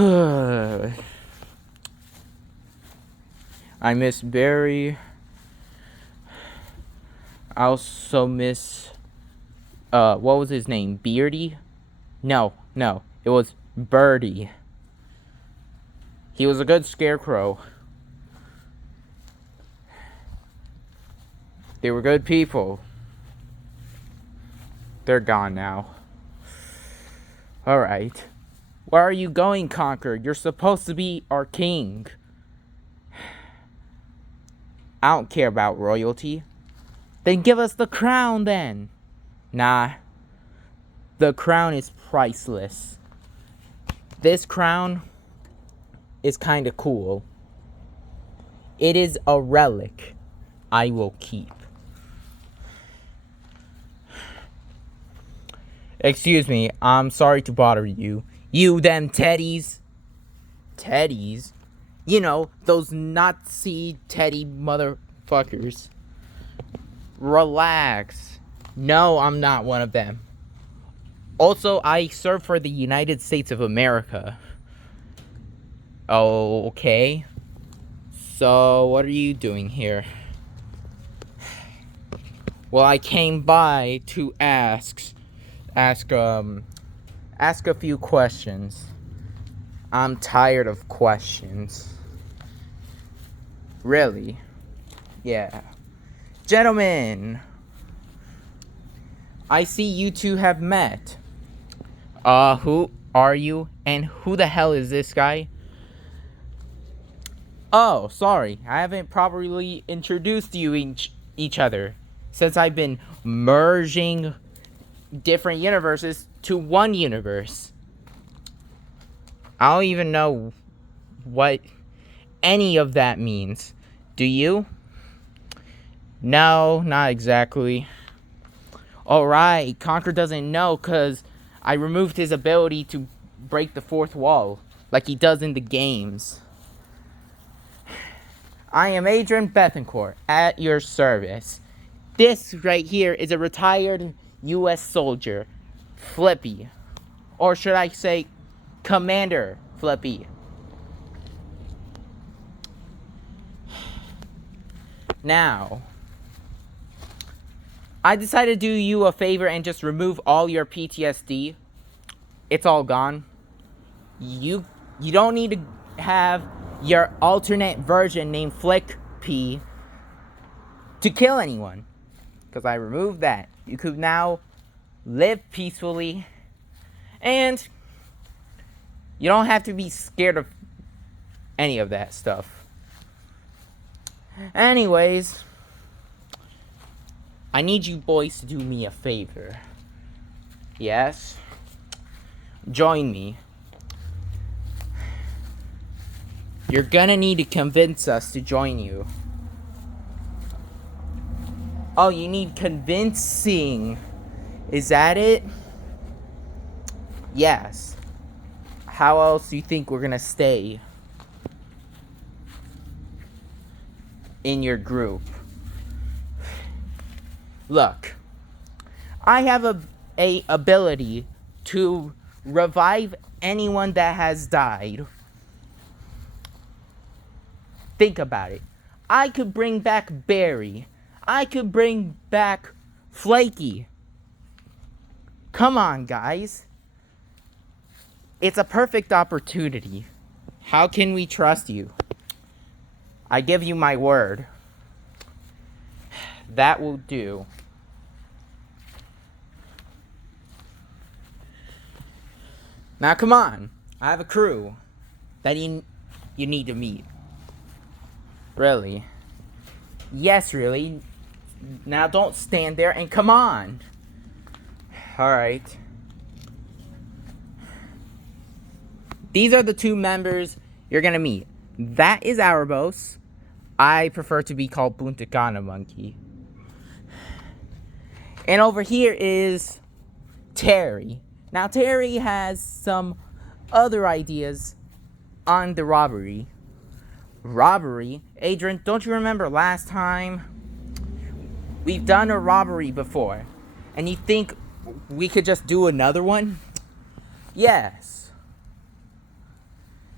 I miss Barry. I also miss, what was his name? Beardy? No, it was Birdie. He was a good scarecrow. They were good people. They're gone now. Alright. Where are you going, Conker? You're supposed to be our king. I don't care about royalty. Then give us the crown then. Nah. The crown is priceless. This crown is kinda cool. It is a relic I will keep. Excuse me, I'm sorry to bother you. You them teddies. Teddies? You know, those Nazi teddy motherfuckers. Relax. No, I'm not one of them. Also, I serve for the United States of America. Okay. So, what are you doing here? Well, I came by to ask a few questions. I'm tired of questions. Really? Yeah. Gentlemen, I see you two have met. Who are you? And who the hell is this guy? Oh, sorry. I haven't properly introduced you each other. Since I've been merging different universes to one universe. I don't even know what any of that means. Do you? No, not exactly. Alright, Conker doesn't know because I removed his ability to break the fourth wall, like he does in the games. I am Adrian Bethencourt, at your service. This right here is a retired U.S. soldier, Flippy. Or should I say, Commander Flippy. Now, I decided to do you a favor and just remove all your PTSD. It's all gone. You don't need to have your alternate version named Flippy to kill anyone. Because I removed that. You could now live peacefully. And you don't have to be scared of any of that stuff. Anyways, I need you boys to do me a favor. Yes? Join me. You're gonna need to convince us to join you. Oh, you need convincing. Is that it? Yes. How else do you think we're gonna stay in your group? Look, I have a ability to revive anyone that has died. Think about it. I could bring back Barry. I could bring back Flaky. Come on, guys. It's a perfect opportunity. How can we trust you? I give you my word. That will do. Now come on. I have a crew that you need to meet. Really? Yes, really. Now don't stand there and come on. Alright. These are the two members you're gonna meet. That is Arabos. I prefer to be called Buntakana Monkey. And over here is Terry. Now Terry has some other ideas on the robbery. Robbery? Adrian, don't you remember last time? We've done a robbery before. And you think we could just do another one? Yes.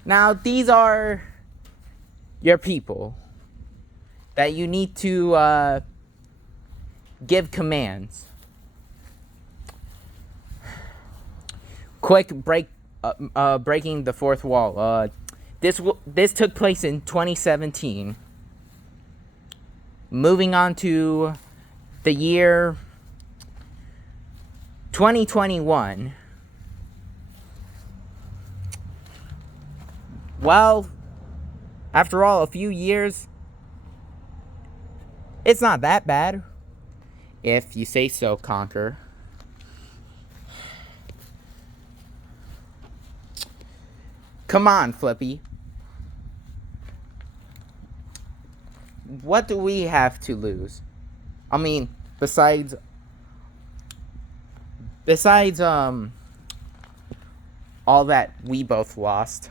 Now, these are your people that you need to give commands. Quick breaking the fourth wall. This took place in 2017. Moving on to the year 2021. Well, after all, a few years, it's not that bad, if you say so, Conker. Come on, Flippy. What do we have to lose? I mean, besides all that we both lost.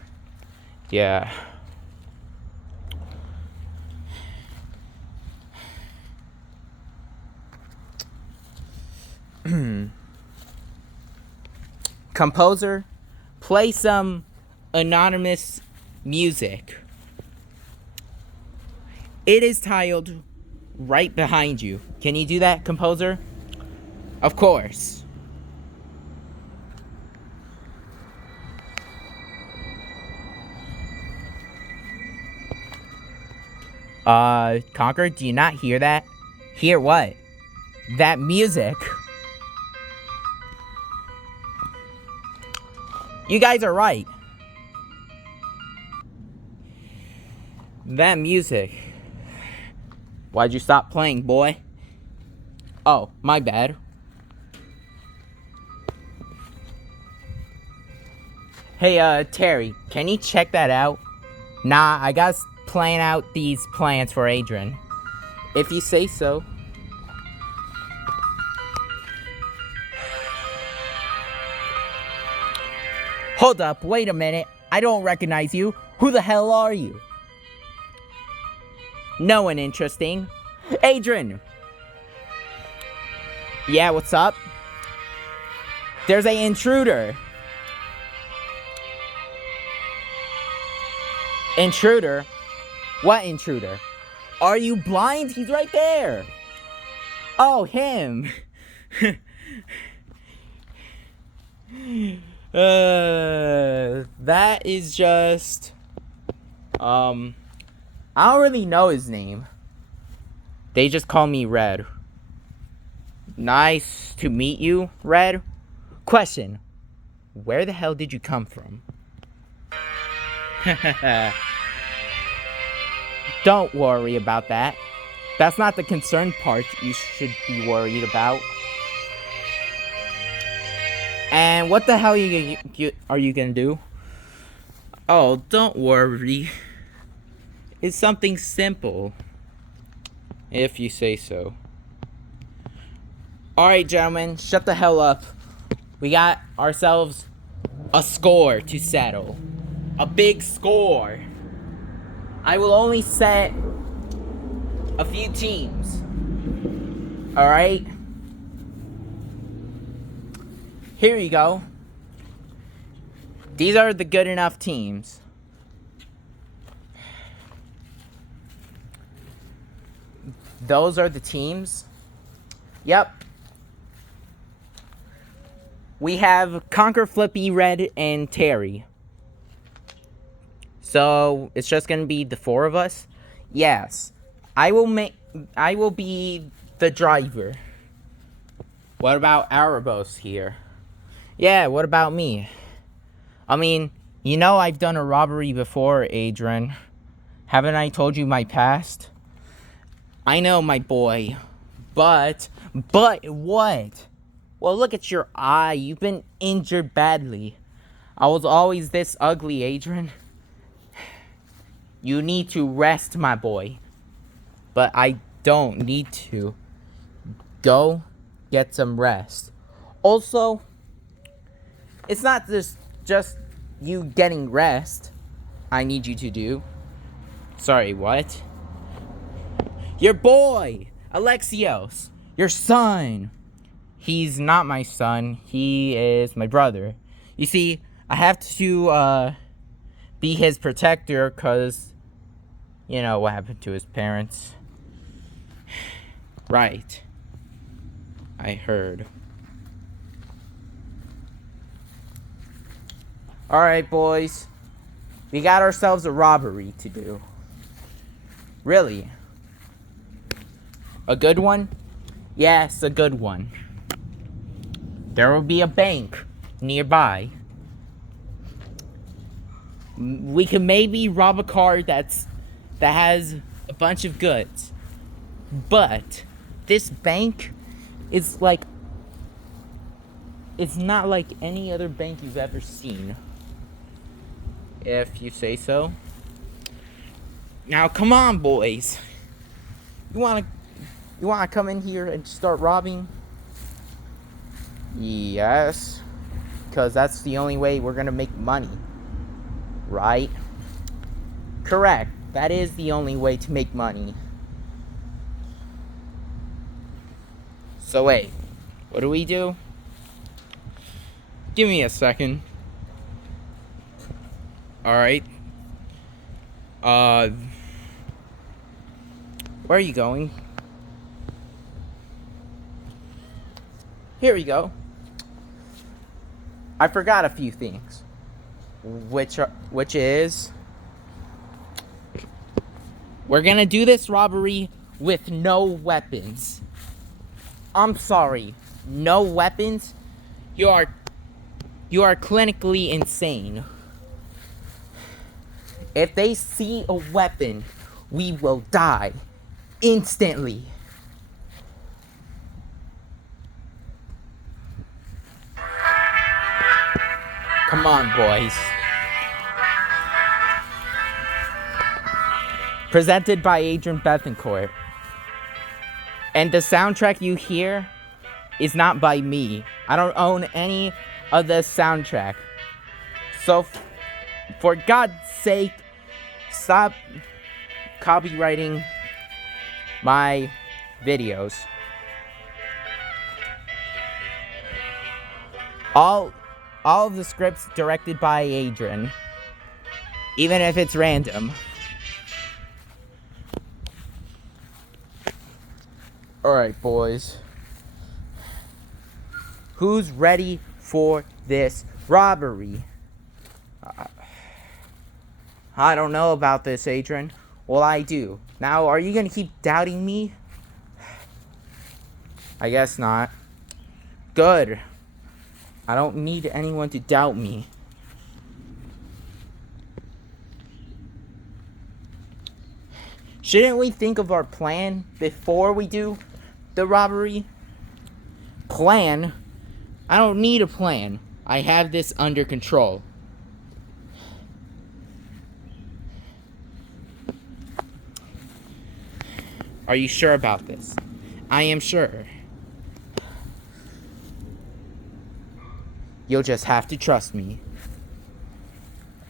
Yeah. Composer, play some anonymous music. It is titled right behind you. Can you do that, composer? Of course. Conker, do you not hear that? Hear what? That music. You guys are right. That music. Why'd you stop playing, boy? Oh, my bad. Hey, Terry, can you check that out? Nah, I gotta plan out these plans for Adrian. If you say so. Hold up, wait a minute. I don't recognize you. Who the hell are you? No one interesting. Adrian! Yeah, what's up? There's an intruder. Intruder? What intruder? Are you blind? He's right there. Oh, him. That is just... I don't really know his name. They just call me Red. Nice to meet you, Red. Question. Where the hell did you come from? Don't worry about that. That's not the concerned part you should be worried about. And what the hell are you gonna do? Oh, don't worry. It's something simple. If you say so. Alright, gentlemen, shut the hell up. We got ourselves a score to settle. A big score. I will only set a few teams. Alright? Here you go. These are the good enough teams. Those are the teams. Yep. We have Conker, Flippy, Red, and Terry. So it's just gonna be the four of us. Yes, I will be the driver. What about Arabos here? Yeah, what about me? I mean, you know I've done a robbery before, Adrian. Haven't I told you my past? I know, my boy. But what? Well, look at your eye. You've been injured badly. I was always this ugly, Adrian. You need to rest, my boy. But I don't need to. Go get some rest. Also, it's not just you getting rest I need you to do. Sorry, what? Your boy, Alexios, your son. He's not my son. He is my brother. You see, I have to be his protector, because, you know, what happened to his parents. Right. I heard. Alright, boys. We got ourselves a robbery to do. Really? A good one? Yes, a good one. There will be a bank nearby. We can maybe rob a car that has a bunch of goods. But this bank is like, it's not like any other bank you've ever seen, if you say so. Now, come on, boys. You wanna come in here and start robbing? Yes, because that's the only way we're gonna make money, right? Correct. That is the only way to make money. So wait, what do we do? Give me a second. Alright. Where are you going? Here we go. I forgot a few things. Which is, we're gonna do this robbery with no weapons. I'm sorry, no weapons? You are clinically insane. If they see a weapon, we will die instantly. Come on, boys. Presented by Adrian Bethencourt. And the soundtrack you hear is not by me. I don't own any of the soundtrack. So, for God's sake, stop copywriting my videos. All of the scripts directed by Adrian, even if it's random. Alright, boys. Who's ready for this robbery? I don't know about this, Adrian. Well, I do. Now, are you gonna keep doubting me? I guess not. Good. I don't need anyone to doubt me. Shouldn't we think of our plan before we do the robbery? Plan? I don't need a plan. I have this under control. Are you sure about this? I am sure. You'll just have to trust me.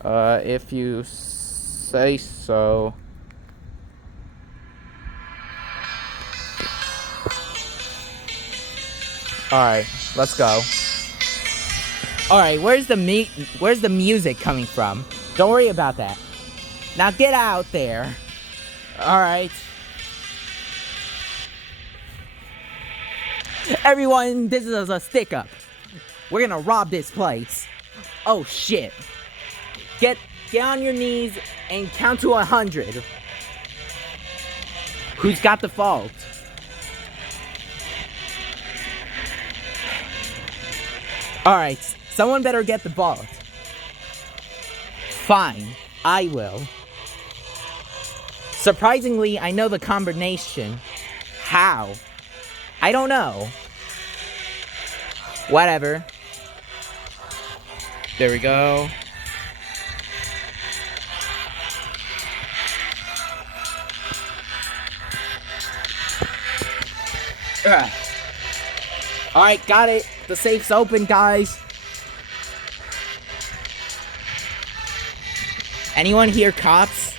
If you say so. Alright, let's go. Alright, where's the music coming from? Don't worry about that. Now get out there. Alright. Everyone, this is a stick up. We're gonna rob this place. Oh shit. Get on your knees and count to 100. Who's got the fault? Alright, someone better get the vault. Fine, I will. Surprisingly, I know the combination. How? I don't know. Whatever. There we go. Alright, got it. The safe's open, guys. Anyone hear cops?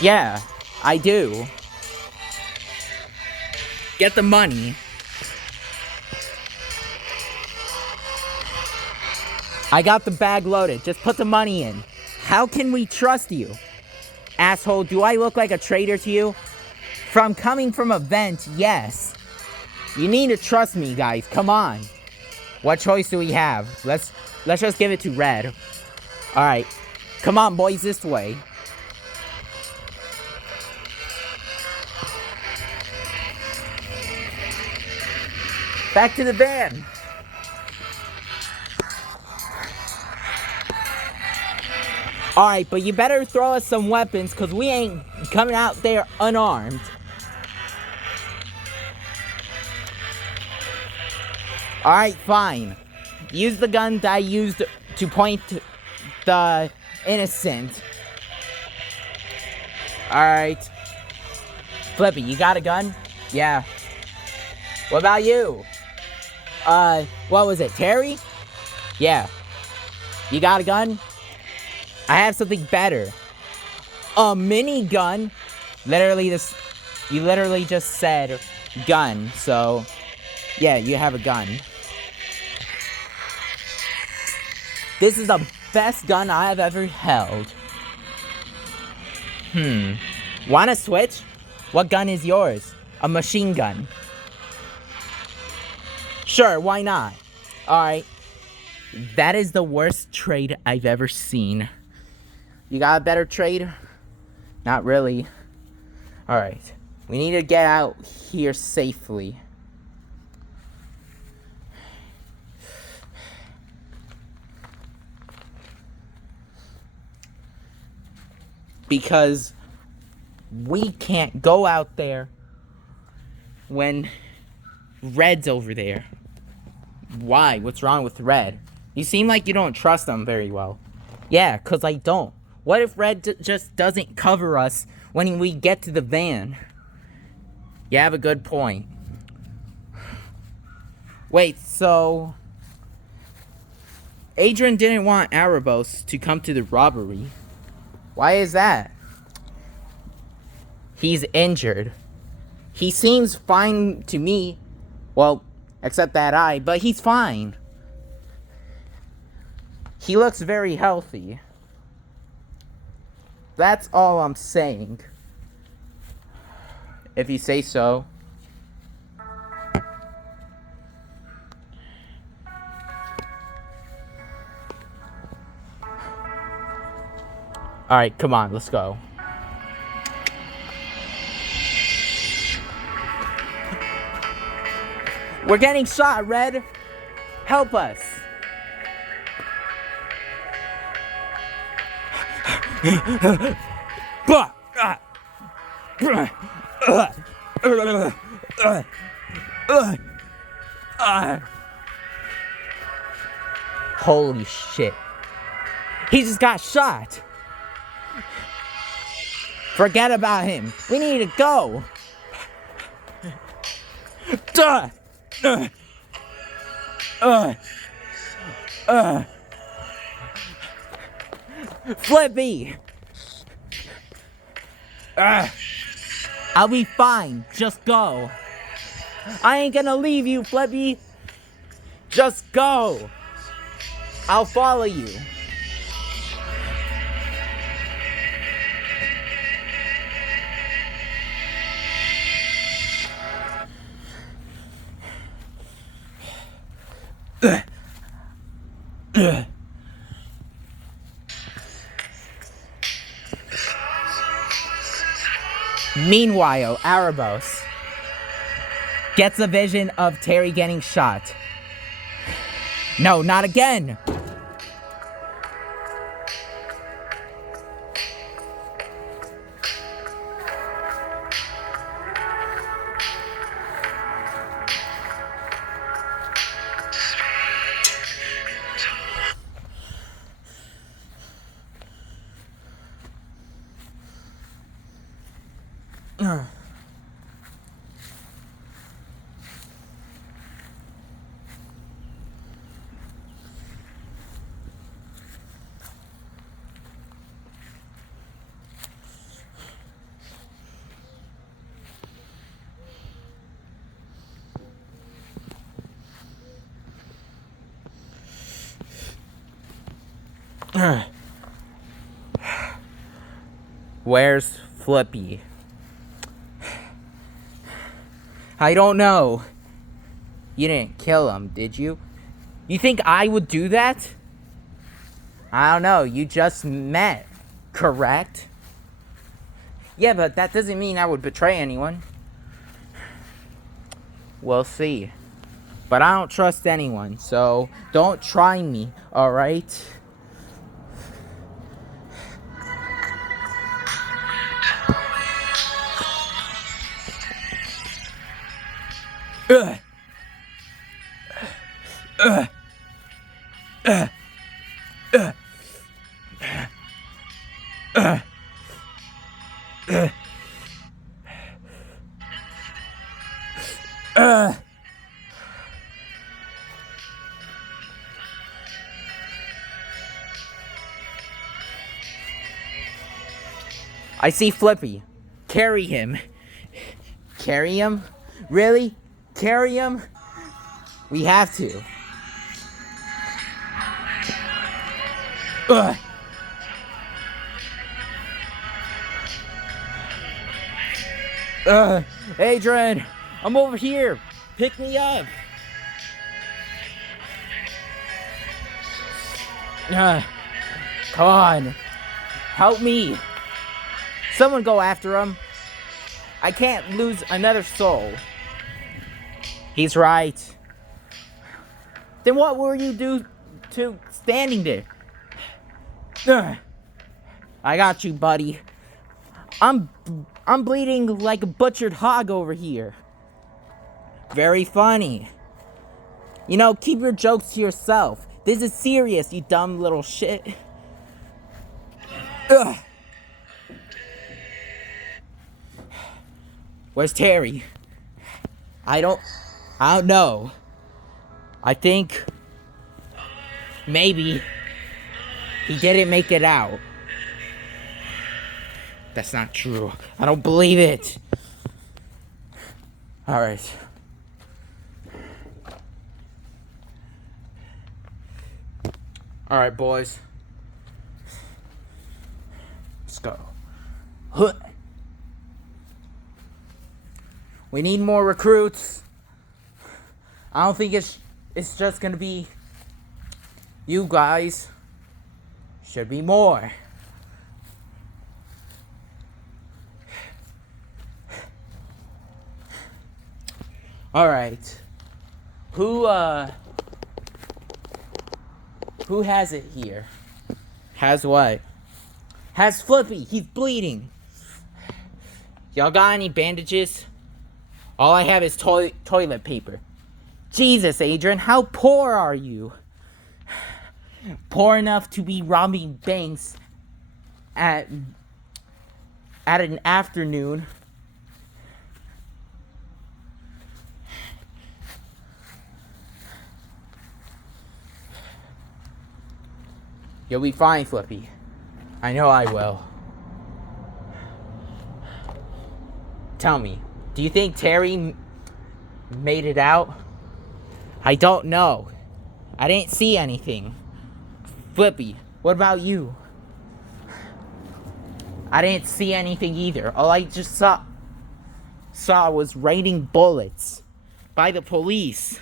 Yeah, I do. Get the money. I got the bag loaded. Just put the money in. How can we trust you? Asshole, do I look like a traitor to you? From coming from a vent, yes. You need to trust me, guys. Come on. What choice do we have? Let's just give it to Red. Alright. Come on, boys, this way. Back to the van. Alright, but you better throw us some weapons, because we ain't coming out there unarmed. Alright, fine. Use the gun that I used to point the innocent. Alright. Flippy, you got a gun? Yeah. What about you? What was it, Terry? Yeah. You got a gun? I have something better. A minigun? You literally just said gun, so yeah, you have a gun. This is the best gun I have ever held. Wanna switch? What gun is yours? A machine gun. Sure, why not? Alright. That is the worst trade I've ever seen. You got a better trade? Not really. Alright. We need to get out here safely. Because we can't go out there when Red's over there. Why? What's wrong with Red? You seem like you don't trust him very well. Yeah, 'cause I don't. What if Red just doesn't cover us when we get to the van? You have a good point. Wait, so Adrian didn't want Erebos to come to the robbery. Why is that? He's injured. He seems fine to me. Well, except that eye, but he's fine. He looks very healthy. That's all I'm saying. If you say so. Alright, come on, let's go. We're getting shot, Red. Help us. Holy shit. He just got shot. Forget about him. We need to go. Flippy. I'll be fine. Just go. I ain't gonna leave you, Flippy. Just go. I'll follow you. Meanwhile, Erebos gets a vision of Terry getting shot. No, not again! Where's Flippy? I don't know. You didn't kill him, did you? You think I would do that? I don't know. You just met, correct? Yeah, but that doesn't mean I would betray anyone. We'll see. But I don't trust anyone, so don't try me, alright? Ugh. Ugh. Ugh. Ugh. Ugh. Ugh. Ugh. I see Flippy. Carry him. Carry him? Really? Carry him? We have to. Ugh. Adrian, I'm over here. Pick me up. Come on. Help me. Someone go after him. I can't lose another soul. He's right. Then what were you standing there? I got you, buddy. I'm bleeding like a butchered hog over here. Very funny. You know, keep your jokes to yourself. This is serious, you dumb little shit. Ugh. Where's Terry? I don't know. I think maybe he didn't make it out. That's not true. I don't believe it. All right. All right, boys. Let's go. Huh. We need more recruits. I don't think it's just gonna be you guys. Should be more. All right. Who has it here? Has what? Has Flippy. He's bleeding. Y'all got any bandages? All I have is toilet paper. Jesus, Adrian, how poor are you? Poor enough to be robbing banks at an afternoon. You'll be fine, Flippy. I know I will. Tell me, do you think Terry made it out? I don't know. I didn't see anything. Flippy, what about you? I didn't see anything either. All I just saw was raining bullets by the police.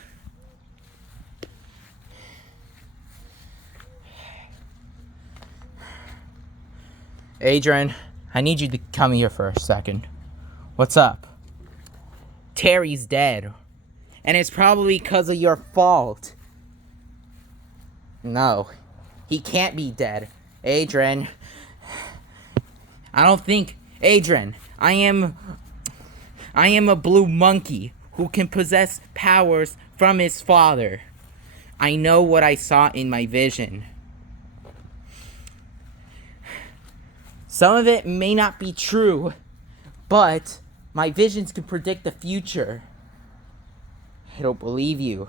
Adrian, I need you to come here for a second. What's up? Terry's dead. And it's probably because of your fault. No. He can't be dead. Adrian. I don't think... Adrian, I am a blue monkey who can possess powers from his father. I know what I saw in my vision. Some of it may not be true, but my visions can predict the future. I don't believe you.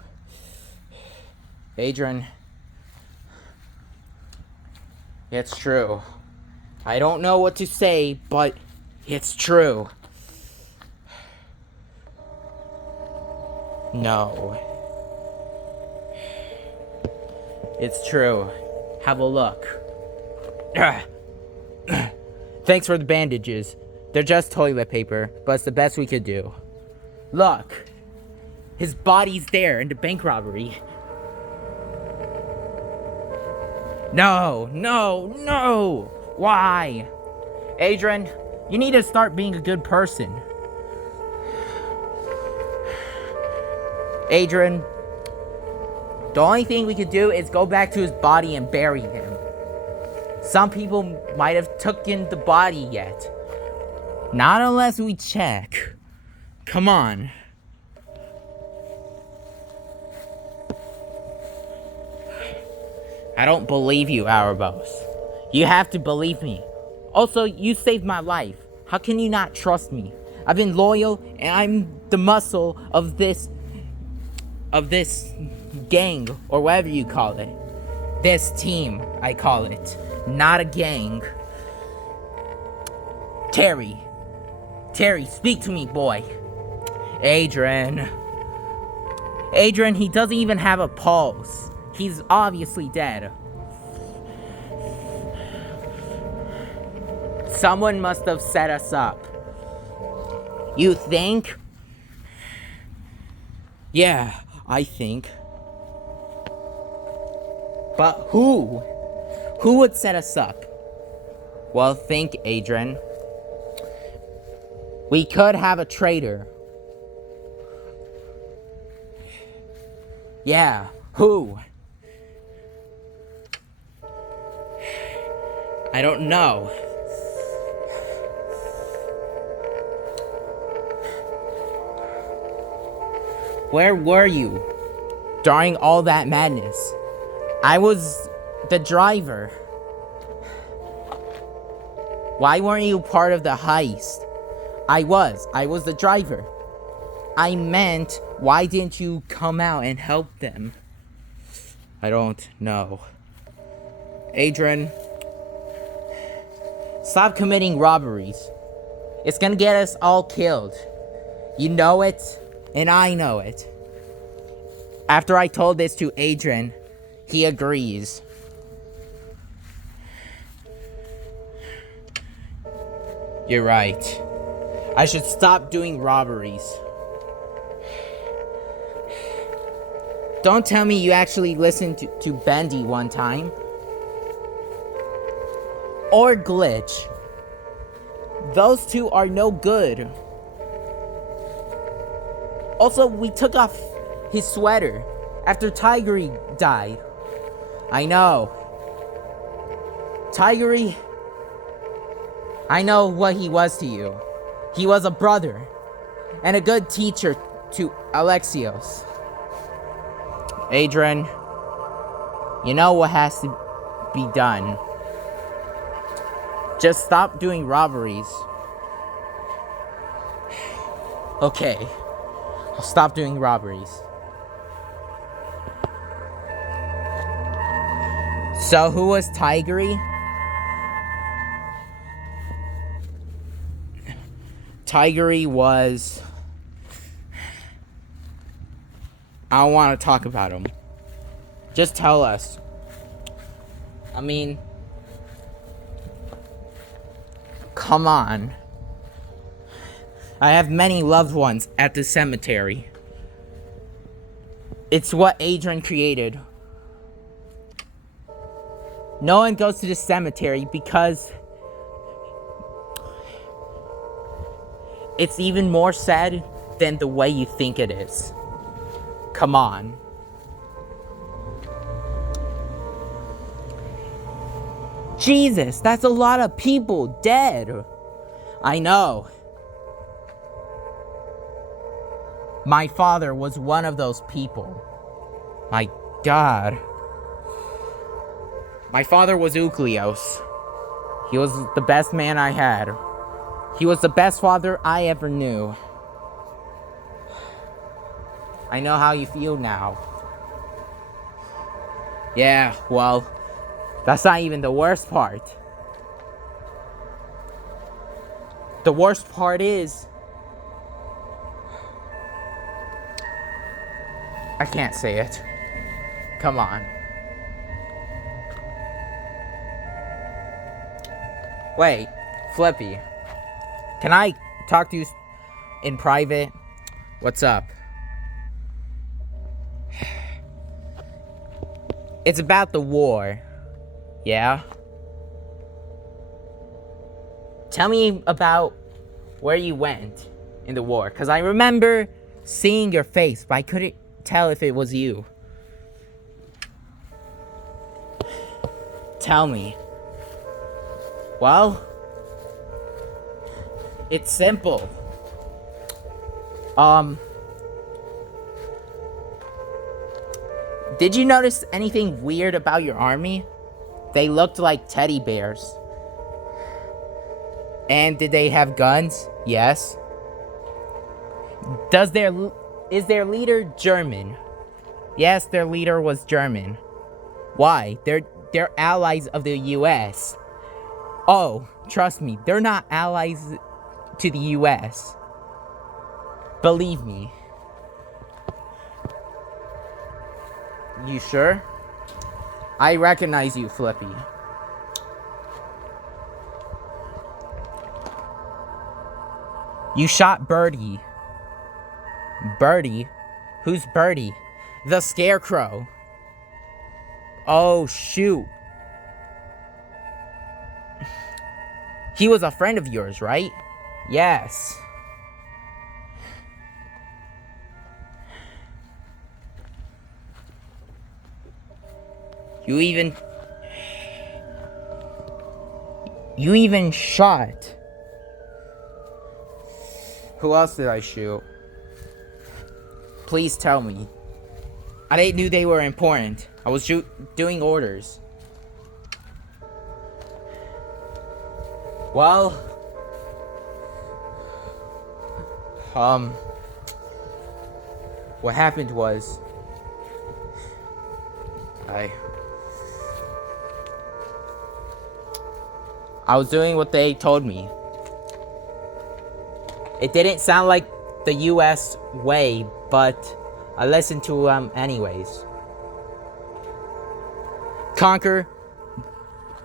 Adrian, it's true. I don't know what to say, but it's true. No. It's true. Have a look. Thanks for the bandages. They're just toilet paper, but it's the best we could do. Look. His body's there in the bank robbery. No, no, no! Why? Adrian, you need to start being a good person. Adrian, the only thing we could do is go back to his body and bury him. Some people might have taken the body yet. Not unless we check. Come on. I don't believe you, Arabos. You have to believe me. Also, you saved my life. How can you not trust me? I've been loyal, and I'm the muscle of this gang, or whatever you call it. This team, I call it. Not a gang. Terry, speak to me, boy. Adrian, he doesn't even have a pulse. He's obviously dead. Someone must have set us up. You think? Yeah, I think. But who? Who would set us up? Well, think, Adrian. We could have a traitor. Yeah, who? I don't know. Where were you during all that madness? I was the driver. Why weren't you part of the heist? I was the driver. I meant, why didn't you come out and help them? I don't know. Adrian, stop committing robberies. It's gonna get us all killed. You know it, and I know it. After I told this to Adrian, he agrees. You're right. I should stop doing robberies. Don't tell me you actually listened to Bendy one time. Or Glitch. Those two are no good. Also, we took off his sweater after Tigery died. I know. Tigery, I know what he was to you. He was a brother and a good teacher to Alexios. Adrian, you know what has to be done. Just stop doing robberies. Okay, I'll stop doing robberies. So who was Tigery? Tigery was... I don't want to talk about him. Just tell us. I mean... Come on. I have many loved ones at the cemetery. It's what Adrian created. No one goes to the cemetery because it's even more sad than the way you think it is. Come on. Jesus, that's a lot of people dead. I know. My father was one of those people. My God. My father was Ukleos. He was the best man I had. He was the best father I ever knew. I know how you feel now. Yeah, well, that's not even the worst part. The worst part is... I can't say it. Come on. Wait, Flippy. Can I talk to you in private? What's up? It's about the war. Yeah? Tell me about where you went in the war. Because I remember seeing your face, but I couldn't tell if it was you. Tell me. Well, it's simple. Did you notice anything weird about your army? They looked like teddy bears. And did they have guns? Yes. Is their leader German? Yes, their leader was German. Why? They're allies of the US. Oh, trust me, they're not allies to the US. Believe me. You sure? I recognize you, Flippy. You shot Birdie. Birdie? Who's Birdie? The Scarecrow. Oh, shoot. He was a friend of yours, right? Yes. You even shot. Who else did I shoot? Please tell me. I didn't know they were important. I was doing orders. Well, what happened was, I was doing what they told me. It didn't sound like the US way, but I listened to them anyways. Conker,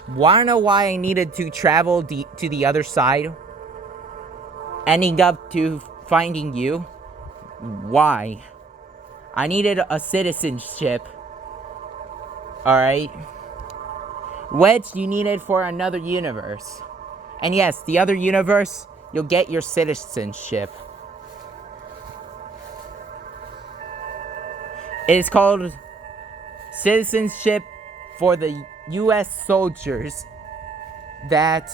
wanna know why I needed to travel to the other side? Ending up to finding you? Why? I needed a citizenship. Alright? Which you needed for another universe. And yes, the other universe, you'll get your citizenship. It is called citizenship for the US soldiers that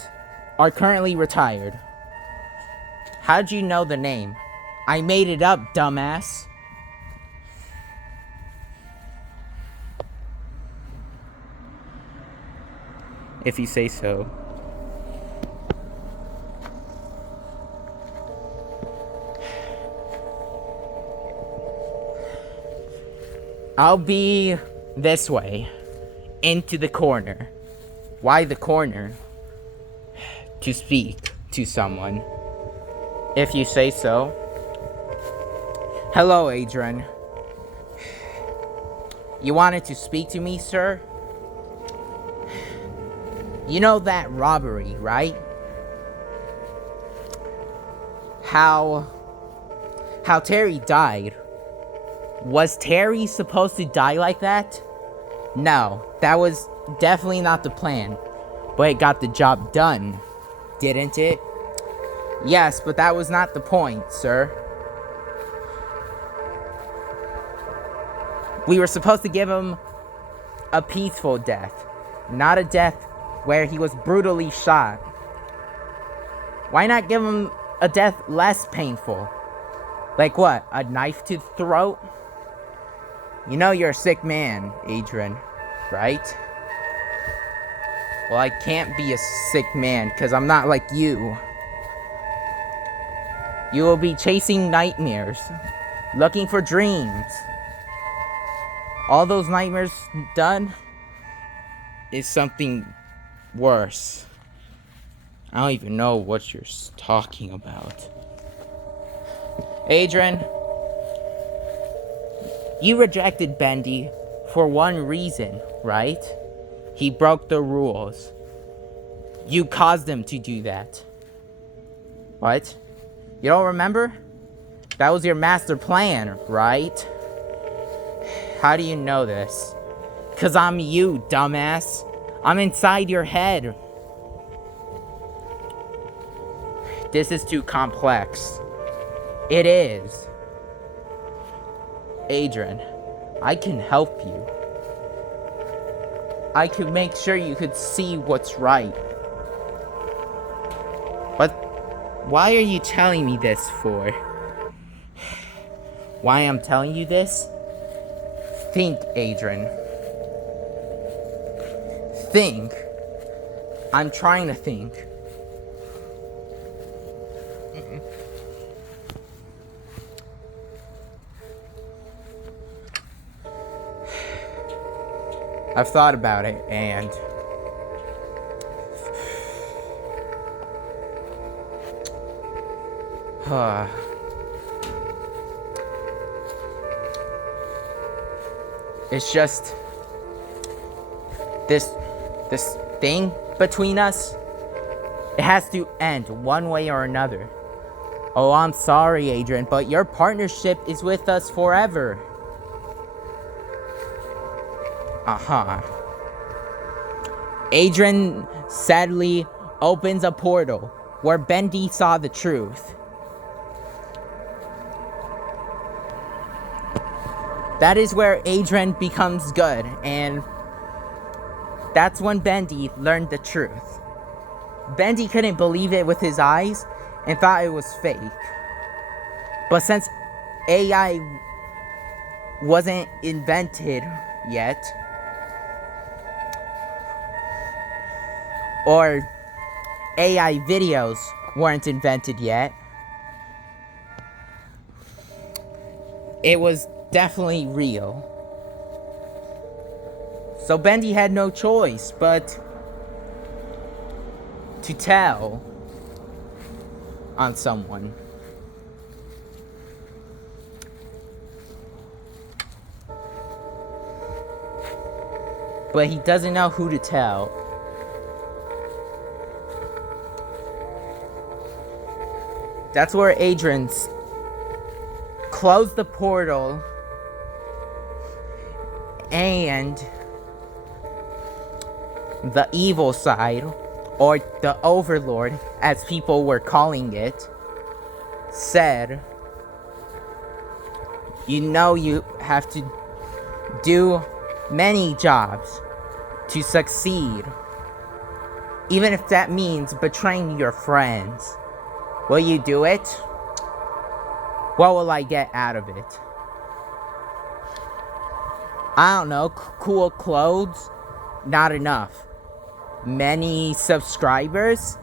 are currently retired. How'd you know the name? I made it up, dumbass. If you say so. I'll be this way. Into the corner. Why the corner? To speak to someone. If you say so. Hello, Adrian. You wanted to speak to me, sir? You know that robbery, right? How Terry died. Was Terry supposed to die like that? No, that was definitely not the plan. But it got the job done, didn't it? Yes, but that was not the point, sir. We were supposed to give him a peaceful death, not a death where he was brutally shot. Why not give him a death less painful? Like what, a knife to the throat? You know you're a sick man, Adrian, right? Well, I can't be a sick man, because I'm not like you. You will be chasing nightmares, looking for dreams. All those nightmares done is something worse. I don't even know what you're talking about. Adrian, you rejected Bendy for one reason, right? He broke the rules. You caused them to do that. What? You don't remember? That was your master plan, right? How do you know this? 'Cause I'm you, dumbass. I'm inside your head. This is too complex. It is. Adrian, I can help you. I could make sure you could see what's right. But why are you telling me this for? Why I'm telling you this? Think, Adrian. Think. I'm trying to think. I've thought about it, and it's just this thing between us. It has to end one way or another. Oh, I'm sorry, Adrian, but your partnership is with us forever. Adrian sadly opens a portal where Bendy saw the truth. That is where Adrian becomes good, and that's when Bendy learned the truth. Bendy couldn't believe it with his eyes and thought it was fake. But since AI wasn't invented yet, or AI videos weren't invented yet, it was definitely real. So Bendy had no choice but to tell on someone. But he doesn't know who to tell. That's where Adrian's closed the portal, and the evil side, or the Overlord, as people were calling it, said, you know you have to do many jobs to succeed, even if that means betraying your friends. Will you do it? What will I get out of it? I don't know, cool clothes? Not enough. Many subscribers?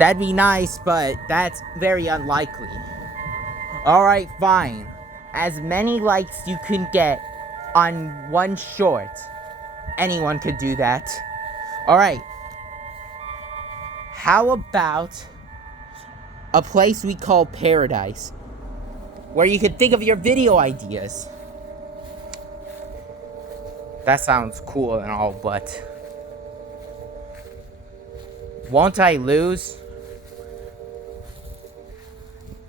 That'd be nice, but that's very unlikely. Alright, fine. As many likes you can get on one short. Anyone could do that. Alright. How about a place we call Paradise, where you could think of your video ideas? That sounds cool and all, but won't I lose?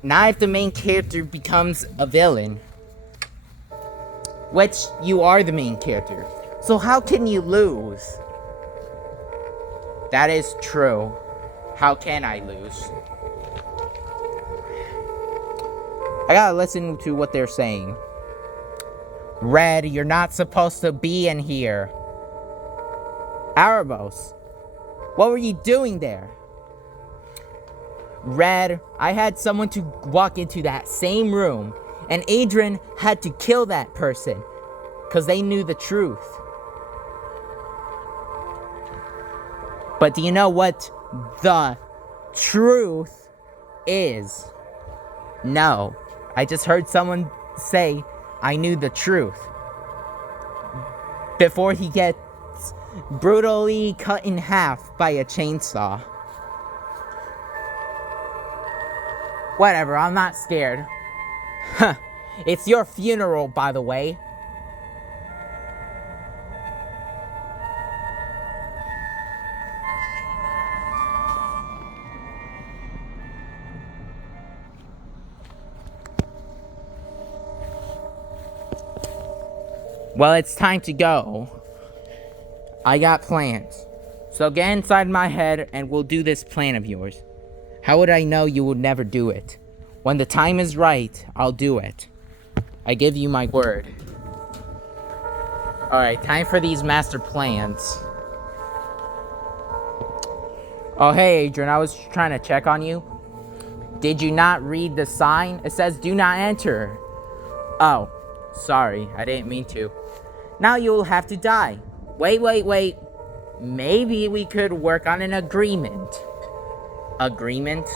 Not if the main character becomes a villain, which you are the main character. So how can you lose? That is true. How can I lose? I gotta listen to what they're saying. Red, you're not supposed to be in here. Arabos, what were you doing there? Red, I had someone to walk into that same room, and Adrian had to kill that person, because they knew the truth. But do you know what the truth is? No. I just heard someone say, I knew the truth. Before he gets brutally cut in half by a chainsaw. Whatever, I'm not scared. Huh. It's your funeral, by the way. Well, it's time to go. I got plans. So get inside my head and we'll do this plan of yours. How would I know you would never do it? When the time is right, I'll do it. I give you my word. Alright, time for these master plans. Oh, hey, Adrian, I was trying to check on you. Did you not read the sign? It says, do not enter. Oh, sorry, I didn't mean to. Now you'll have to die. Wait. Maybe we could work on an agreement. Agreement?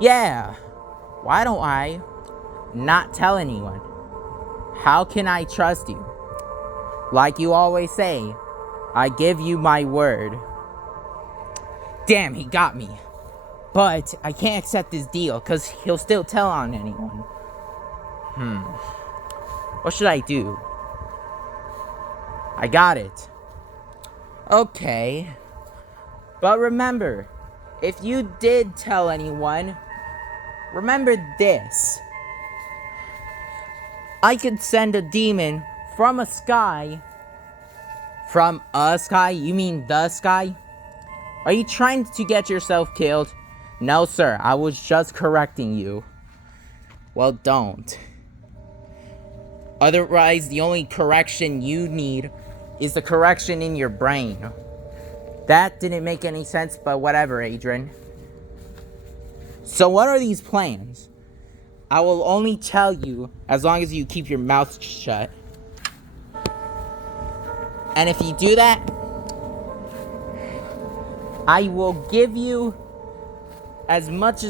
Yeah. Why don't I not tell anyone? How can I trust you? Like you always say, I give you my word. Damn, he got me. But I can't accept this deal because he'll still tell on anyone. What should I do? I got it. Okay. But remember, if you did tell anyone, remember this. I could send a demon from a sky. From a sky? You mean the sky? Are you trying to get yourself killed? No, sir. I was just correcting you. Well, don't. Otherwise, the only correction you need is the correction in your brain. That didn't make any sense, but whatever, Adrian. So what are these plans? I will only tell you as long as you keep your mouth shut. And if you do that, I will give you as much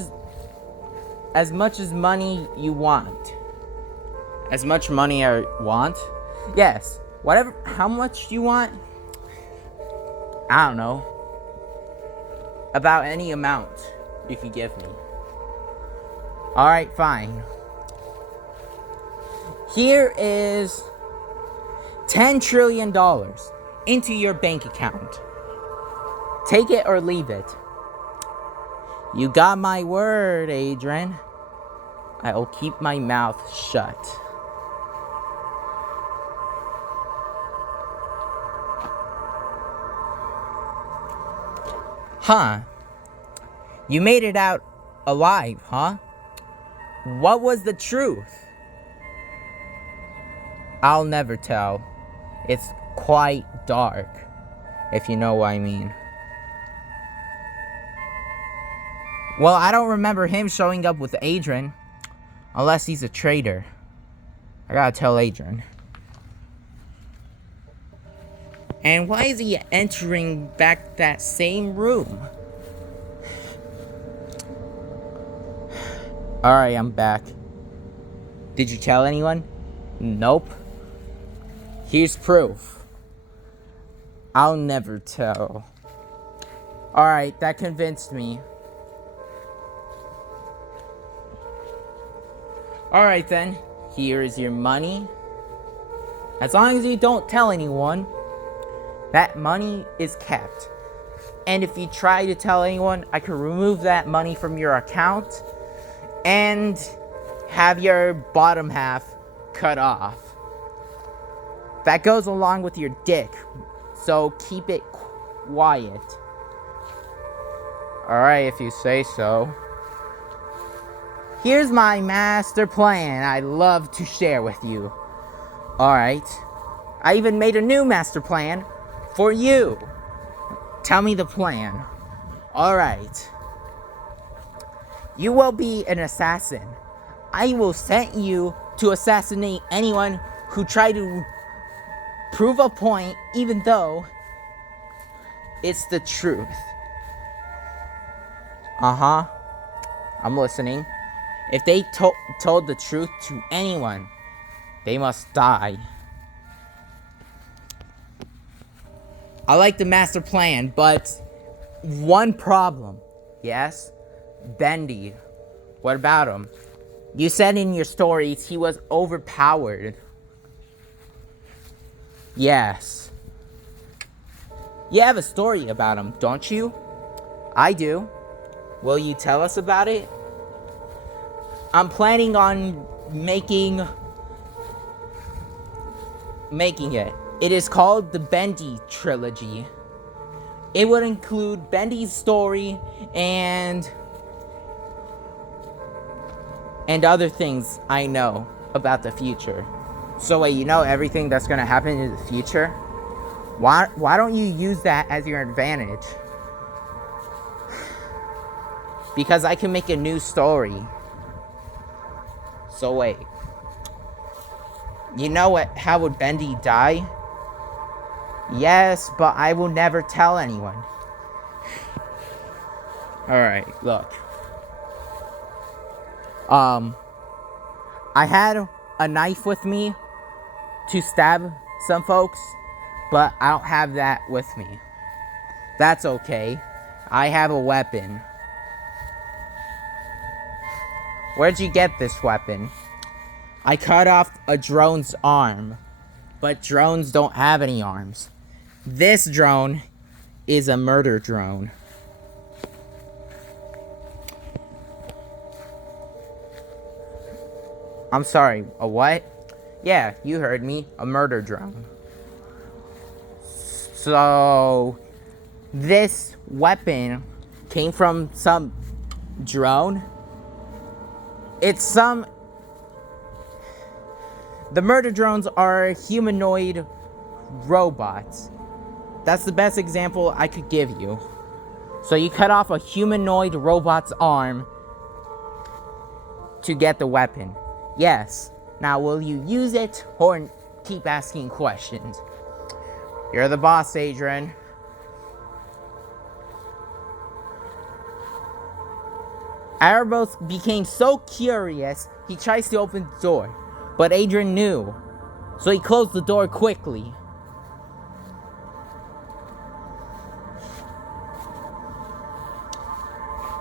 money you want. As much money I want? Yes. Whatever. How much you want? I don't know. About any amount you can give me. Alright, fine. Here is $10 trillion into your bank account. Take it or leave it. You got my word, Adrian. I will keep my mouth shut. Huh? You made it out alive, huh? What was the truth? I'll never tell. It's quite dark, if you know what I mean. Well, I don't remember him showing up with Adrian, unless he's a traitor. I gotta tell Adrian. And why is he entering back that same room? Alright, I'm back. Did you tell anyone? Nope. Here's proof. I'll never tell. Alright, that convinced me. Alright then, here is your money. As long as you don't tell anyone, that money is kept. And if you try to tell anyone, I can remove that money from your account and have your bottom half cut off. That goes along with your dick, so keep it quiet. Alright, if you say so. Here's my master plan I'd love to share with you. Alright. I even made a new master plan for you. Tell me the plan. Alright. You will be an assassin. I will send you to assassinate anyone who tried to prove a point, even though it's the truth. Uh-huh. I'm listening. If they told the truth to anyone, they must die. I like the master plan, but one problem. Yes? Bendy. What about him? You said in your stories he was overpowered. Yes. You have a story about him, don't you? I do. Will you tell us about it? I'm planning on making making it. It is called the Bendy Trilogy. It would include Bendy's story and other things I know about the future. So wait, you know everything that's gonna happen in the future? Why don't you use that as your advantage? Because I can make a new story. So wait. You know what? How would Bendy die? Yes, but I will never tell anyone. Alright, look. I had a knife with me to stab some folks, but I don't have that with me. That's okay. I have a weapon. Where'd you get this weapon? I cut off a drone's arm, but drones don't have any arms. This drone is a murder drone. I'm sorry, a what? Yeah, you heard me, a murder drone. So, this weapon came from some drone? The murder drones are humanoid robots. That's the best example I could give you. So you cut off a humanoid robot's arm to get the weapon. Yes. Now will you use it or keep asking questions? You're the boss, Adrian. Erebos became so curious, he tries to open the door. But Adrian knew, so he closed the door quickly.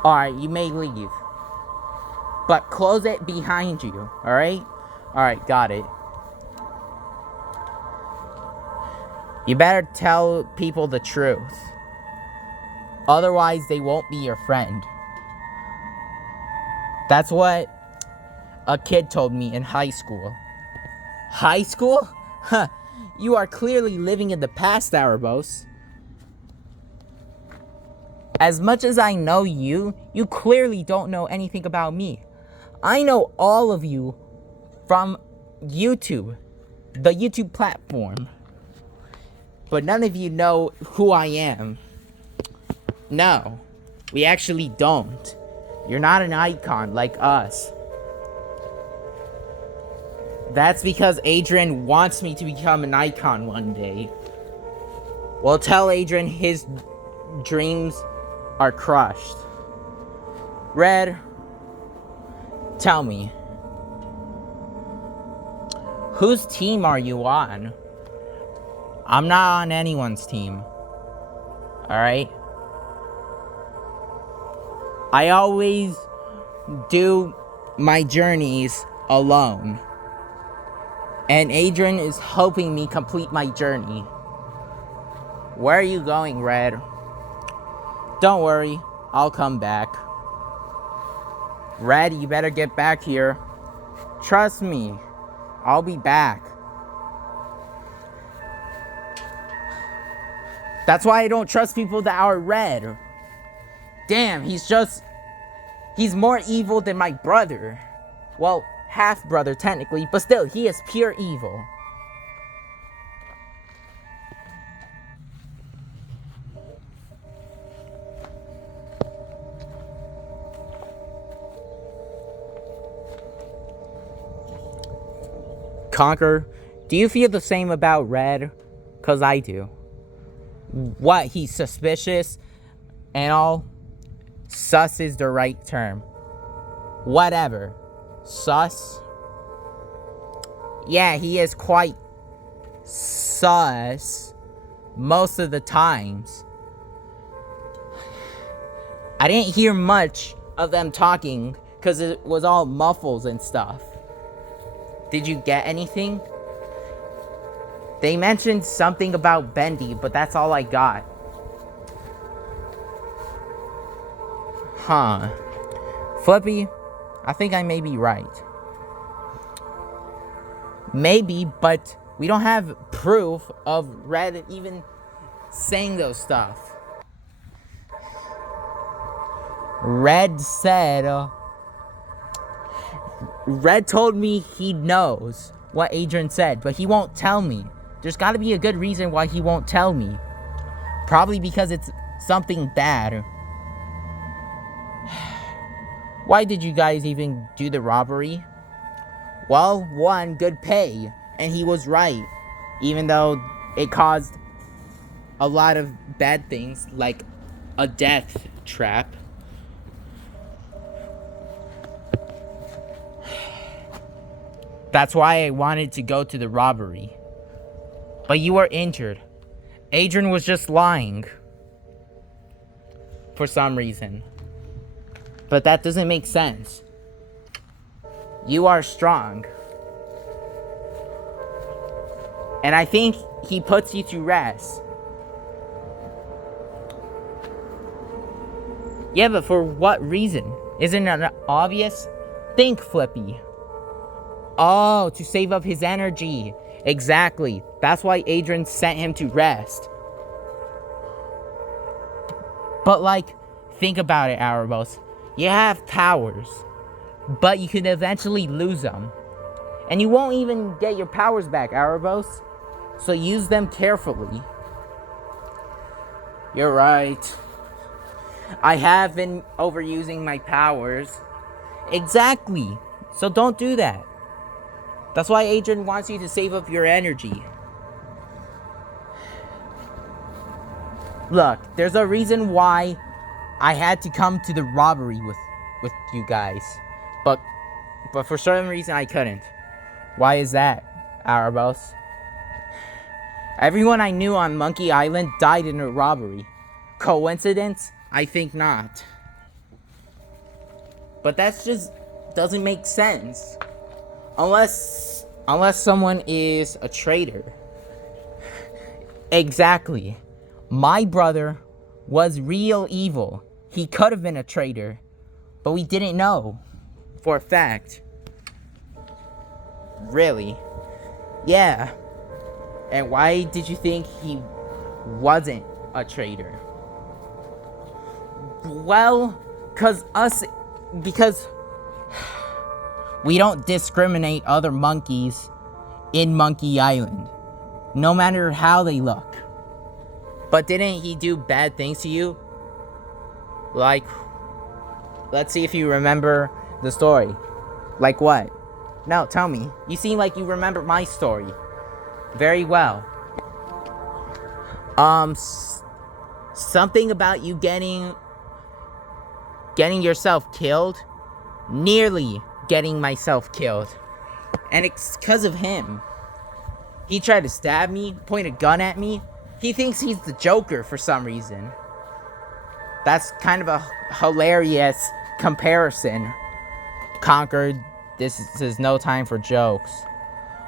Alright, you may leave. But close it behind you, alright? Alright, got it. You better tell people the truth. Otherwise, they won't be your friend. That's what a kid told me in high school. High school? Huh. You are clearly living in the past, Erebos. As much as I know you, you clearly don't know anything about me. I know all of you from YouTube, the YouTube platform. But none of you know who I am. No, we actually don't. You're not an icon like us. That's because Adrian wants me to become an icon one day. Well, tell Adrian his dreams are crushed. Red, tell me. Whose team are you on? I'm not on anyone's team. Alright? I always do my journeys alone. And Adrian is helping me complete my journey. Where are you going, Red? Don't worry, I'll come back. Red, you better get back here. Trust me, I'll be back. That's why I don't trust people that are red. Damn, he's more evil than my brother. Well, half-brother technically, but still, he is pure evil. Conker, do you feel the same about Red? 'Cause I do. What, he's suspicious and all? Sus is the right term. Whatever. Sus? Yeah, he is quite sus most of the times. I didn't hear much of them talking because it was all muffles and stuff. Did you get anything? They mentioned something about Bendy, but that's all I got. Huh. Flippy, I think I may be right. Maybe, but We don't have proof of Red even saying those stuff. Red said, Red told me he knows what Adrian said, but he won't tell me. There's got to be a good reason why he won't tell me. Probably because it's something bad. Why did you guys even do the robbery? Well, one, good pay, and he was right. Even though it caused a lot of bad things, like a death trap. That's why I wanted to go to the robbery. But you were injured. Adrian was just lying. For some reason. But that doesn't make sense. You are strong. And I think he puts you to rest. Yeah, but for what reason? Isn't it obvious? Think, Flippy. Oh, to save up his energy. Exactly. That's why Adrian sent him to rest. But like, think about it, Arabos. You have powers, but you can eventually lose them. And you won't even get your powers back, Arabos. So use them carefully. You're right. I have been overusing my powers. Exactly. So don't do that. That's why Adrian wants you to save up your energy. Look, there's a reason why I had to come to the robbery with you guys. But for some reason I couldn't. Why is that, Arabos? Everyone I knew on Monkey Island died in a robbery. Coincidence? I think not. But that just doesn't make sense. Unless someone is a traitor. Exactly. My brother was real evil. He could have been a traitor, but we didn't know for a fact. Really? Yeah. And why did you think he wasn't a traitor? Well, because we don't discriminate other monkeys in Monkey Island, no matter how they look. But didn't he do bad things to you? Like, let's see if you remember the story. Like what? No, tell me. You seem like you remember my story very well. Something about you getting yourself killed. Nearly getting myself killed. And it's because of him. He tried to stab me, point a gun at me. He thinks he's the Joker for some reason. That's kind of a hilarious comparison. Conker, this is no time for jokes.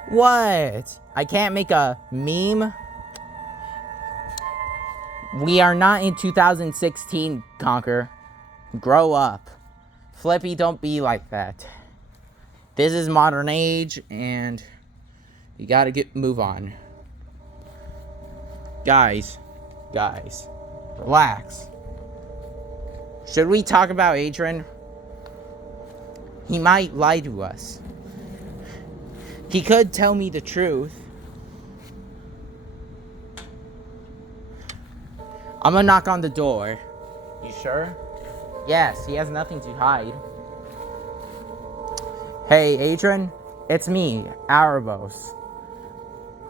What? I can't make a meme? We are not in 2016, Conker. Grow up. Flippy, don't be like that. This is modern age, and you gotta move on. Guys, relax. Should we talk about Adrian? He might lie to us. He could tell me the truth. I'm gonna knock on the door. You sure? Yes, he has nothing to hide. Hey, Adrian, it's me, Arabos.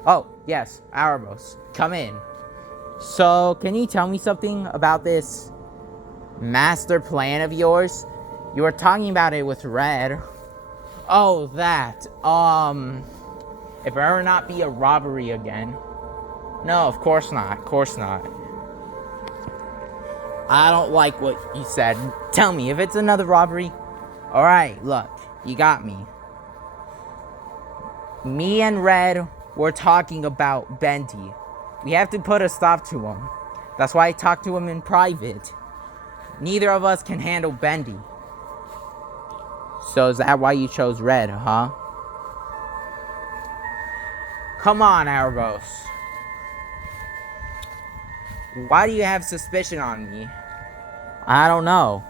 Oh, yes, Arabos. Come in. So, can you tell me something about this master plan of yours? You were talking about it with Red. Oh, that. If there ever not be a robbery again. No, of course not. Of course not. I don't like what you said. Tell me, if it's another robbery. Alright, look. You got me. Me and Red were talking about Bendy. We have to put a stop to him. That's why I talked to him in private. Neither of us can handle Bendy. So is that why you chose Red, huh? Come on, Arabos. Why do you have suspicion on me? I don't know.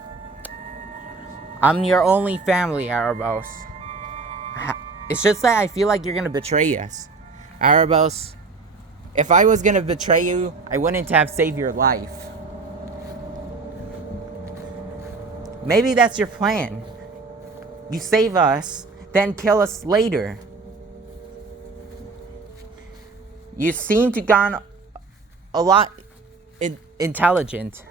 I'm your only family, Arabos. It's just that I feel like you're gonna betray us. Arabos, if I was gonna betray you, I wouldn't have saved your life. Maybe that's your plan. You save us, then kill us later. You seem to gone a lot intelligent.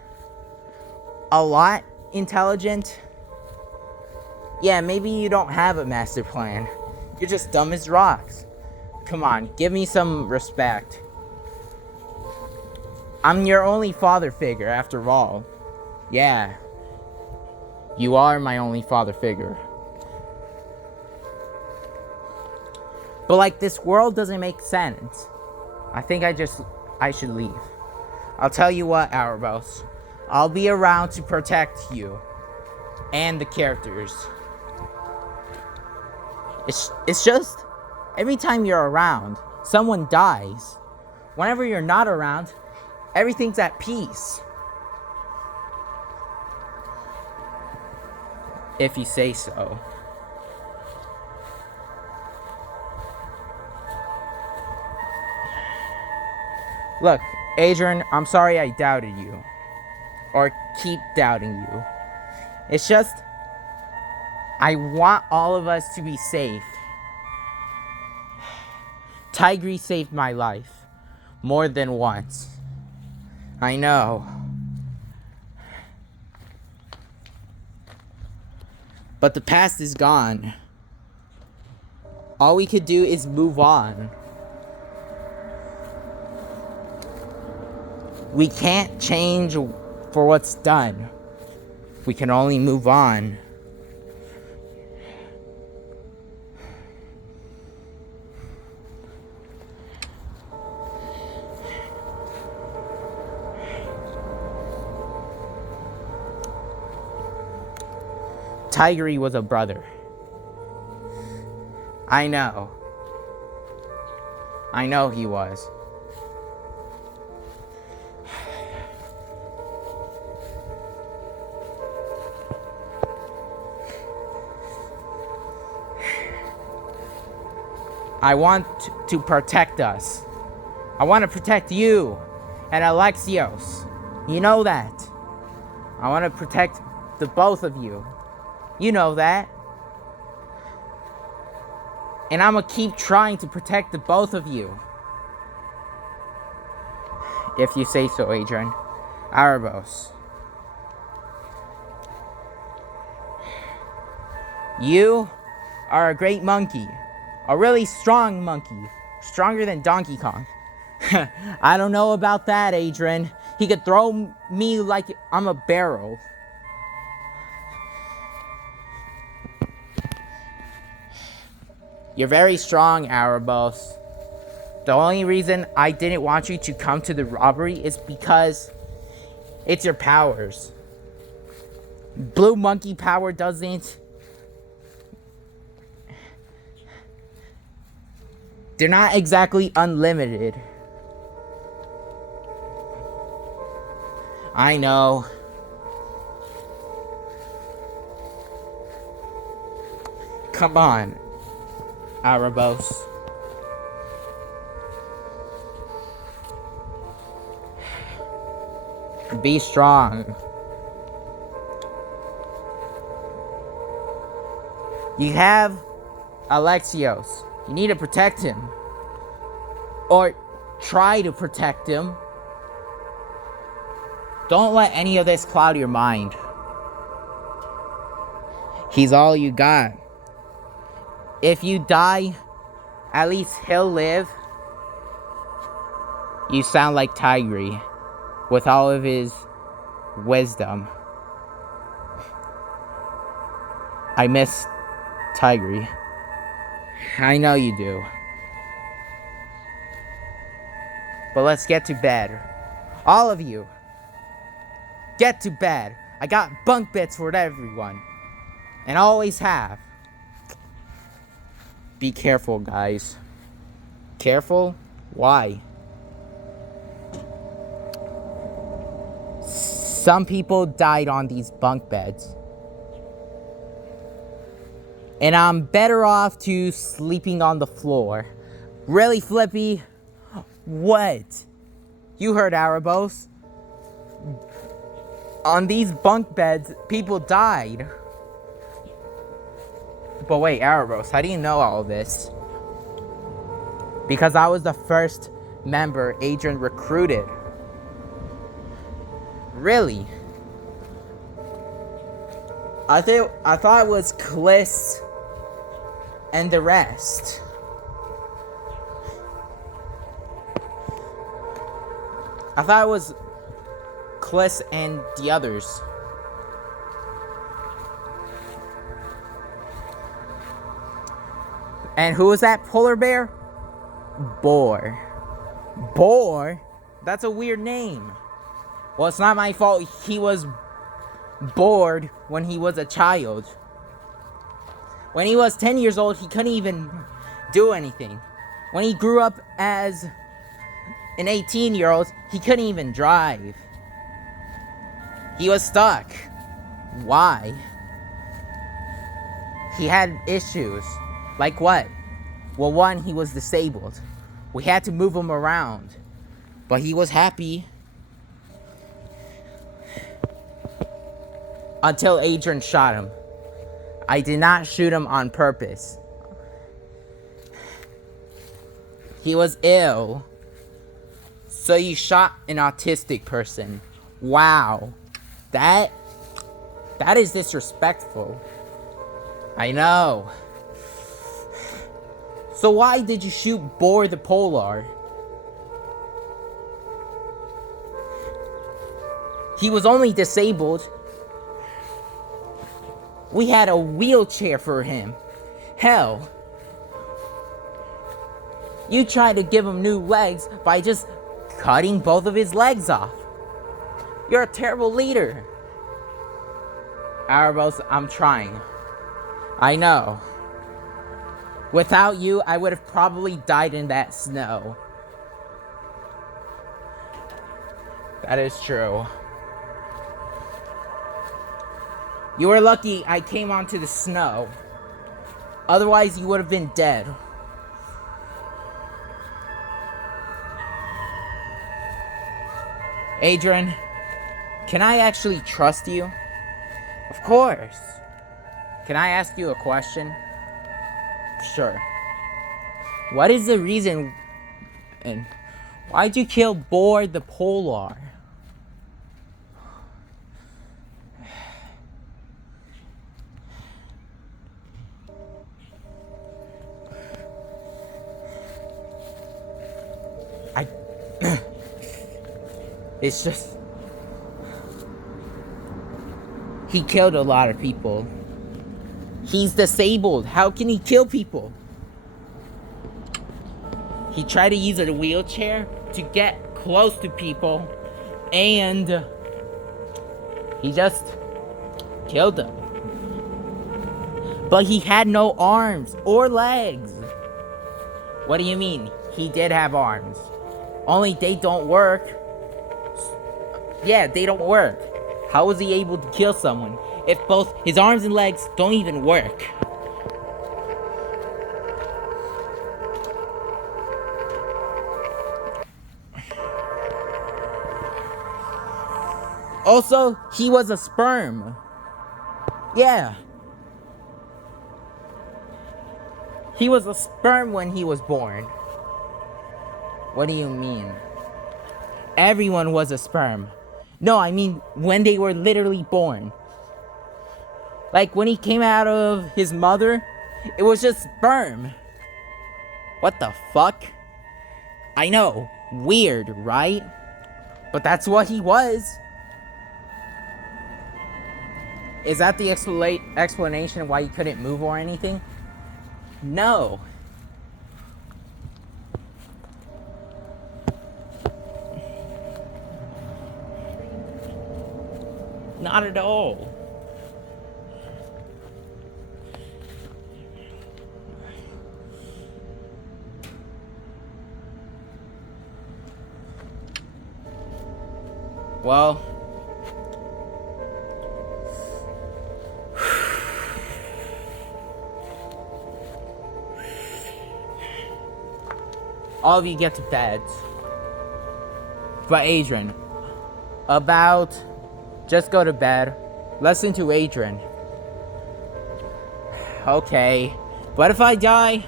A lot intelligent? Yeah, maybe you don't have a master plan. You're just dumb as rocks. Come on, give me some respect. I'm your only father figure, after all. Yeah. You are my only father figure. But like, this world doesn't make sense. I think I should leave. I'll tell you what, Arabos. I'll be around to protect you. And the characters. It's just, every time you're around, someone dies. Whenever you're not around, everything's at peace. If you say so. Look, Adrian, I'm sorry I doubted you. Or keep doubting you. It's just, I want all of us to be safe. Tigre saved my life. More than once. I know. But the past is gone. All we could do is move on. We can't change for what's done. We can only move on. Tigre was a brother. I know. I know he was. I want to protect us. I want to protect you and Alexios. You know that. I want to protect the both of you. You know that. And I'm going to keep trying to protect the both of you. If you say so, Adrian. Arabos. You are a great monkey. A really strong monkey. Stronger than Donkey Kong. I don't know about that, Adrian. He could throw me like I'm a barrel. You're very strong, Arabos. The only reason I didn't want you to come to the robbery is because it's your powers. Blue monkey power doesn't. They're not exactly unlimited. I know. Come on, Arabos. Be strong. You have Alexios. You need to protect him. Or try to protect him. Don't let any of this cloud your mind. He's all you got. If you die, at least he'll live. You sound like Tigre, with all of his wisdom. I miss Tigre. I know you do. But let's get to bed. All of you. Get to bed. I got bunk beds for everyone. And always have. Be careful, guys. Careful? Why? Some people died on these bunk beds. And I'm better off to sleeping on the floor. Really, Flippy? What? You heard Arabos. On these bunk beds, people died. But wait, Arabos, how do you know all this? Because I was the first member Adrian recruited. Really? I thought it was Kliss and the rest. I thought it was Kliss and the others. And who was that polar bear? Boar. Boar? That's a weird name. Well, it's not my fault he was bored when he was a child. When he was 10 years old, he couldn't even do anything. When he grew up as an 18-year-old, he couldn't even drive. He was stuck. Why? He had issues. Like what? Well, one, he was disabled. We had to move him around. But he was happy. Until Adrian shot him. I did not shoot him on purpose. He was ill. So you shot an autistic person. Wow. That is disrespectful. I know. So why did you shoot Boar the Polar? He was only disabled. We had a wheelchair for him. Hell, you tried to give him new legs by just cutting both of his legs off. You're a terrible leader. Arabos, I'm trying. I know. Without you, I would have probably died in that snow. That is true. You were lucky I came onto the snow. Otherwise, you would have been dead. Adrian, can I actually trust you? Of course. Can I ask you a question? Sure. What is the reason and why'd you kill Boar the Polar? It's just... He killed a lot of people. He's disabled. How can he kill people? He tried to use a wheelchair to get close to people. And... he just... killed them. But he had no arms or legs. What do you mean? He did have arms. Only they don't work. Yeah, they don't work. How was he able to kill someone if both his arms and legs don't even work? Also, he was a sperm. Yeah. He was a sperm when he was born. What do you mean? Everyone was a sperm. No, I mean when they were literally born. Like when he came out of his mother, it was just sperm. What the fuck? I know, weird, right? But that's what he was. Is that the explanation why he couldn't move or anything? No. Not at all. Well, all of you get to bed. But Adrian, just go to bed. Listen to Adrian. Okay, what if I die?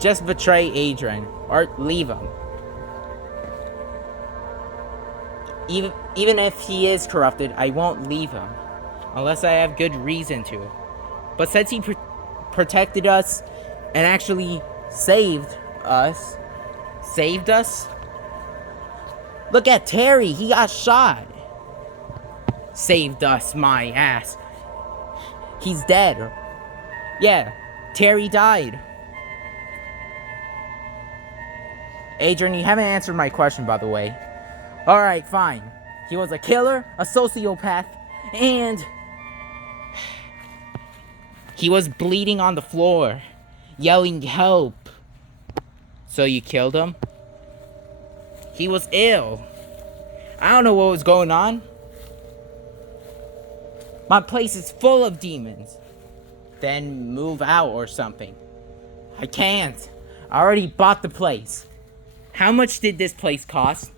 Just betray Adrian or leave him. Even if he is corrupted, I won't leave him unless I have good reason to. But since he protected us and actually saved us. Look at Terry, he got shot. Saved us, my ass. He's dead. Yeah, Terry died. Adrian, you haven't answered my question, by the way. Alright, fine. He was a killer, a sociopath, and he was bleeding on the floor, yelling help. So you killed him? He was ill. I don't know what was going on. My place is full of demons. Then move out or something. I can't. I already bought the place. How much did this place cost?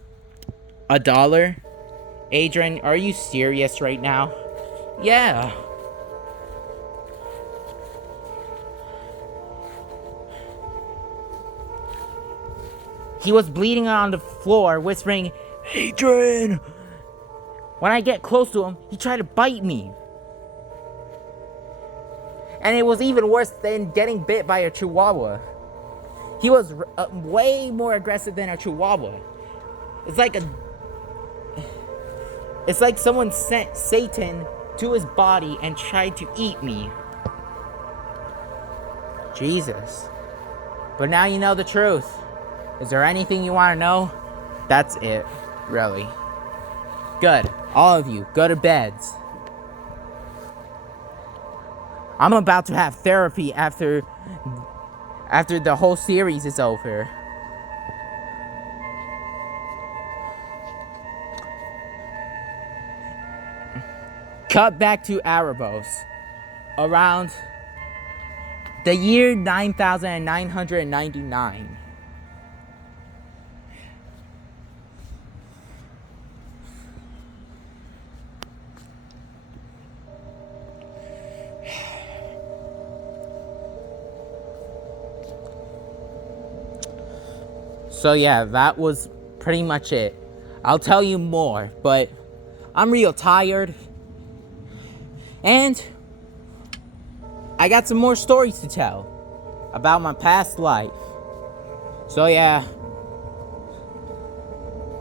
$1? Adrian, are you serious right now? Yeah. He was bleeding on the floor, whispering, Adrian! When I get close to him, he tried to bite me. And it was even worse than getting bit by a chihuahua. He was way more aggressive than a chihuahua. It's like someone sent Satan to his body and tried to eat me. Jesus. But now you know the truth. Is there anything you want to know? That's it, really. Good. All of you, go to beds. I'm about to have therapy after the whole series is over. Cut back to Erebos. Around the year 9999. So yeah, that was pretty much it. I'll tell you more, but I'm real tired. And I got some more stories to tell about my past life. So yeah,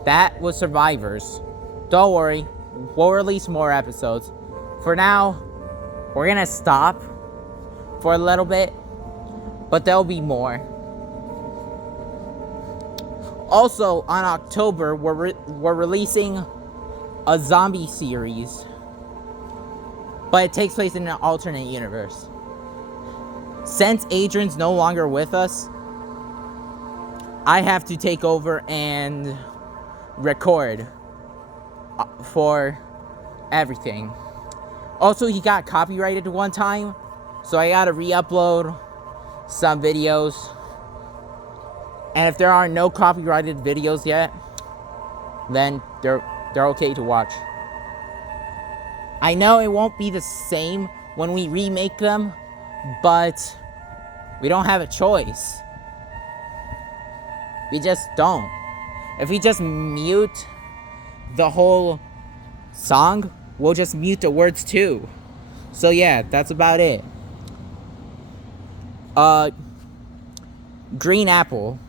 that was Survivors. Don't worry, we'll release more episodes. For now, we're gonna stop for a little bit, but there'll be more. Also, on October, we're releasing a zombie series, but it takes place in an alternate universe. Since Adrian's no longer with us, I have to take over and record for everything. Also, he got copyrighted one time, so I gotta re-upload some videos. And if there are no copyrighted videos yet, then they're okay to watch. I know it won't be the same when we remake them, but we don't have a choice. We just don't. If we just mute the whole song, we'll just mute the words too. So yeah, that's about it. Green apple.